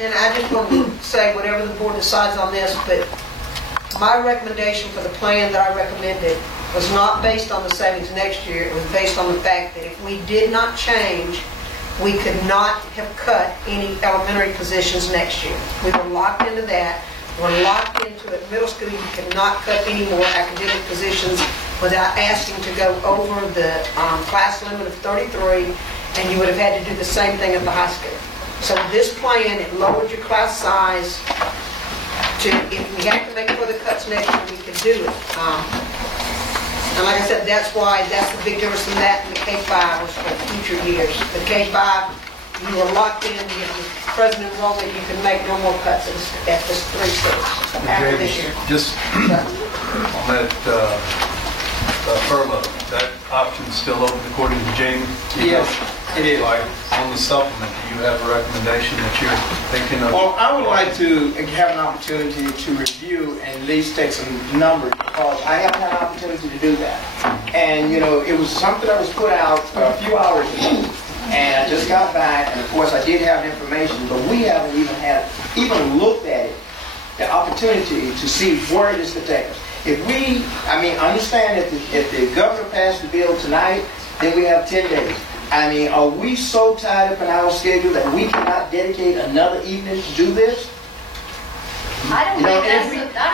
And I just want to say, whatever the board decides on this, but my recommendation for the plan that I recommended was not based on the savings next year. It was based on the fact that if we did not change, we could not have cut any elementary positions next year. We were locked into that. We're locked into it. Middle school, you cannot cut any more academic positions without asking to go over the class limit of 33, and you would have had to do the same thing at the high school. So this plan, it lowered your class size to, if we have to make further cuts next year, we could do it. And like I said, that's the big difference in that and the K-5 was for future years. The K-5, you were locked in, you had the present enrollment, you could make no more cuts at this 3 schools after this year. Just on that furlough, that option's still open according to Jamie? Yes, it is. Like on the supplement, do you have a recommendation that you're thinking of? Well, I would like to have an opportunity to review and at least take some numbers because I haven't had an opportunity to do that. And, you know, it was something that was put out a few hours ago. And I just got back, and of course I did have information, but we haven't even looked at it, the opportunity to see where it is to take us. If we, understand if the governor passed the bill tonight, then we have 10 days. Are we so tied up in our schedule that we cannot dedicate another evening to do this? I don't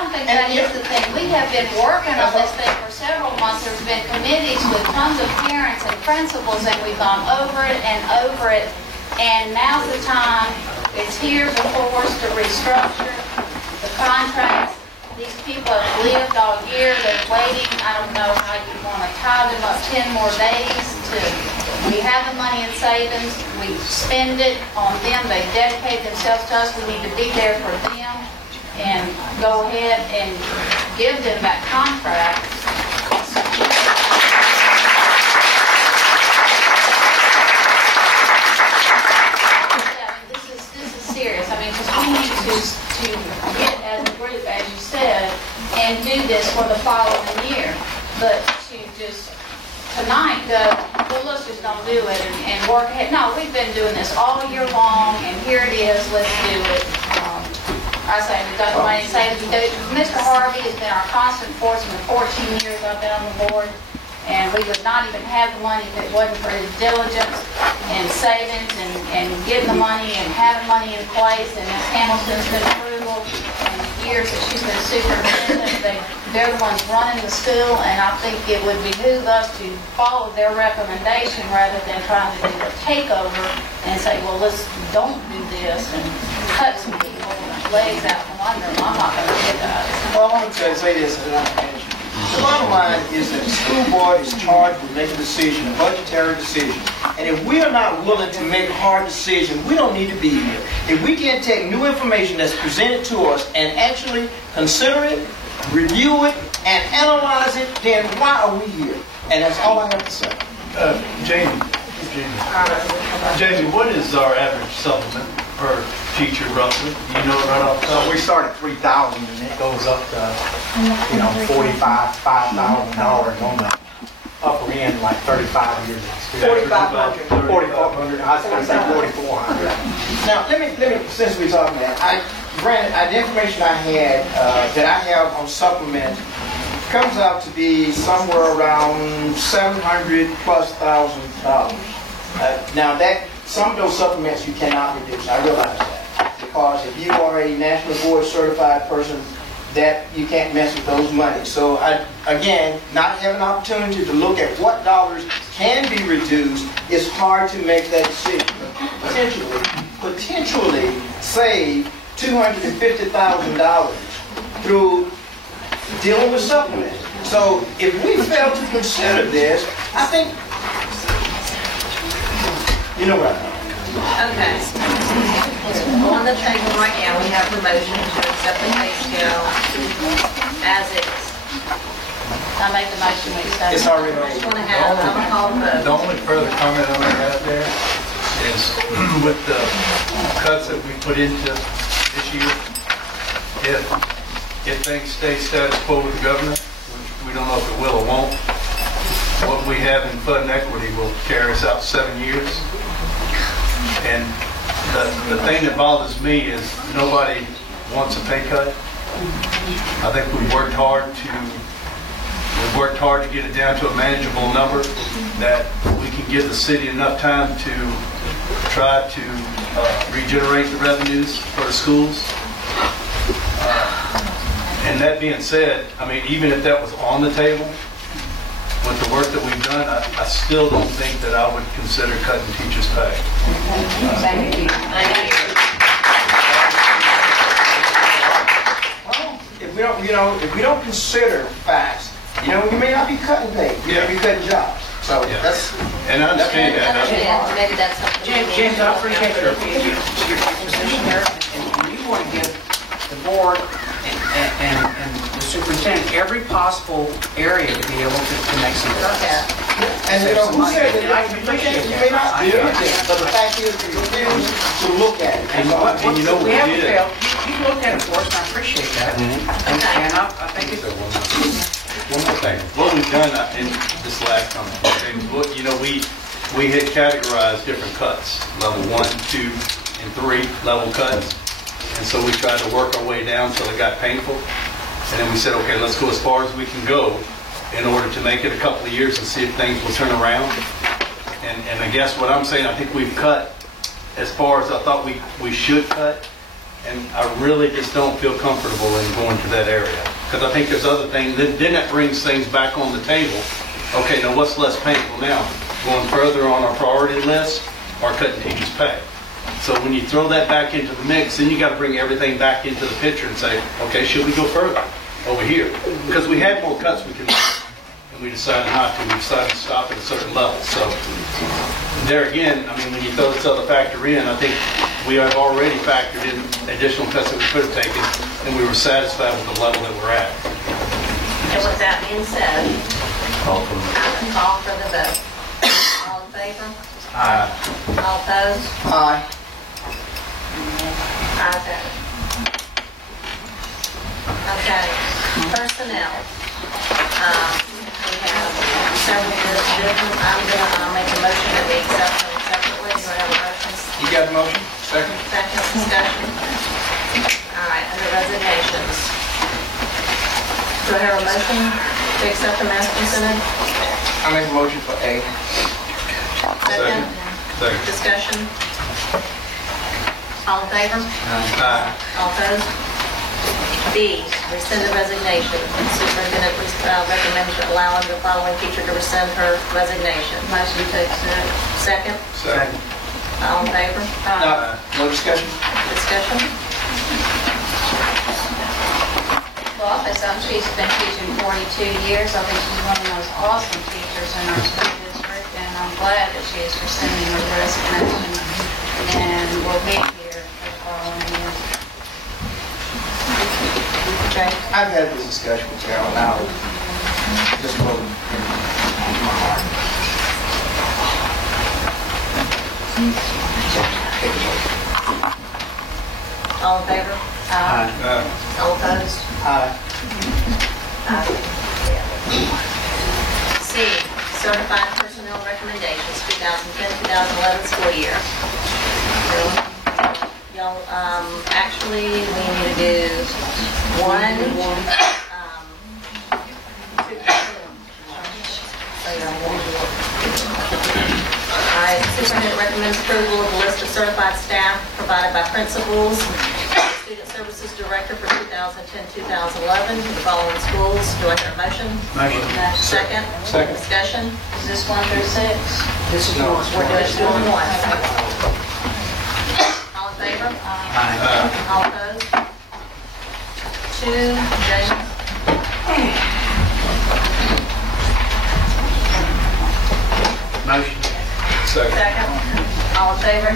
think that is the thing. We have been working on this thing for several months. There's been committees with tons of parents and principals, and we've gone over it and over it. And now's the time. It's here before us to restructure the contracts. These people have lived all year. They're waiting. I don't know how you want to tie them up 10 more days. We have the money in savings. We spend it on them. They dedicate themselves to us. We need to be there for them and go ahead and give them that contract. This is serious. Because we need to get as a group, as you said, and do this for the following year. But to just tonight go, well, let's just don't do it and work ahead. No, we've been doing this all year long, and here it is. Let's do it. I say we've got the money to save. Mr. Harvey has been our constant force in the 14 years I've been on the board, and we would not even have the money if it wasn't for his diligence and savings and getting the money and having money in place. And Ms. Hamilton's been frugal in the years that she's been superintendent. They're the ones running the school, and I think it would behoove us to follow their recommendation rather than trying to do a takeover and say, well, let's don't do this and cut some people legs out from under them. I'm not going to do that. Well, I want to say this, and I'm going to finish. The bottom line is that the school board is charged with making a decision, a budgetary decision. And if we are not willing to make hard decisions, we don't need to be here. If we can't take new information that's presented to us and actually consider it, review it, and analyze it, then why are we here? And that's all I have to say. Jamie, what is our average supplement per teacher roughly? You know right off the top? So we start at 3,000 and it goes up to, 45, $5,000 on the upper end, like 35 years experience. 4,500. 4,400. I was going to say 4,400. Now, let me, since we're talking about that, the information I had, that I have on supplement comes out to be somewhere around $700,000 plus. Now, some of those supplements you cannot reduce. I realize that. Because if you are a national board certified person, that you can't mess with those monies. So, again, not having an opportunity to look at what dollars can be reduced, it's hard to make that decision. Potentially save $250,000 through dealing with supplements. So if we fail to consider this, I think, you know what? Okay. On the table right now, we have the motion to accept the pay scale as is. I make the motion we accept. It's already I just made. want to have a call vote. The only further comment I might have there is with the cuts that we put into this year, if things stay status quo with the governor, which we don't know if it will or won't, what we have in fund equity will carry us out 7 years. And the thing that bothers me is nobody wants a pay cut. I think we've worked hard to get it down to a manageable number that we can give the city enough time to try to regenerate the revenues for the schools. And that being said, I mean, even if that was on the table, with the work that we've done, I still don't think that I would consider cutting teachers' pay. Thank you. Well, if we don't consider facts, we may not be cutting pay, we may be cutting jobs. So Yeah. that's. And I understand that. Maybe that's something. James, I appreciate your position there, and you want to give the board and the superintendent every possible area to be able to make some cuts. And who said that I can appreciate you may not do that. anything, but the fact is, we refuse to look at it. And And you know what we we haven't did? failed. You looked at it for us, and I appreciate that. And I think it's. One more thing. What we've done in this last time, we had categorized different cuts, level 1, 2, and 3 level cuts. And so we tried to work our way down till it got painful. And then we said, okay, let's go as far as we can go in order to make it a couple of years and see if things will turn around. And I guess what I'm saying, I think we've cut as far as I thought we should cut. And I really just don't feel comfortable in going to that area. Because I think there's other things, then that brings things back on the table. Okay, now what's less painful now? Going further on our priority list or cutting teachers' pay? So when you throw that back into the mix, then you got to bring everything back into the picture and say, okay, should we go further over here? Because we had more cuts we could make, and we decided not to. We decided to stop at a certain level. So there again, I mean, when you throw this other factor in, I think we have already factored in additional cuts that we could have taken, and we were satisfied with the level that we're at. And with that being said, I would call for the vote. All in favor? All opposed? Aye. Ayes have it. Okay, personnel. We have several business. I'm gonna make a motion that we accept them separately. Do I have a motion? You got a motion? Second? Second discussion. All right, under resignations. Do I have a motion to accept them as presented? I make a motion for A. Second. Second. Discussion. All in favor? All opposed? B, rescind the resignation. Superintendent recommends allowing the following teacher to rescind her resignation. Motion to accept. Second. Second. All in favor? No discussion? Discussion? Well, she's been teaching 42 years. I think she's one of the most awesome teachers in our school district, and I'm glad that she is rescinding her resignation and will be here the following year. Okay. I've had this discussion with Carol now. Just go in my heart. All in favor? All opposed? Aye. C, certified personnel recommendations, 2010-2011 school year. Y'all, actually, we need to do one. All right, superintendent recommends approval of the list of certified staff provided by principals, student services director for 2010-2011 for the following schools. Do I hear a motion? Motion. Second? Second. Discussion? Is this 1 through 6? This is We're doing one. All in favor? All opposed? 2, James? Motion. Second? All in favor?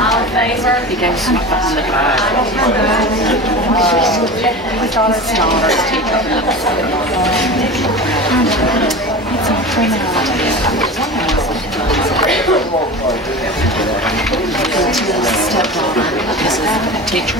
All in favor? Stepdaughter, because a teacher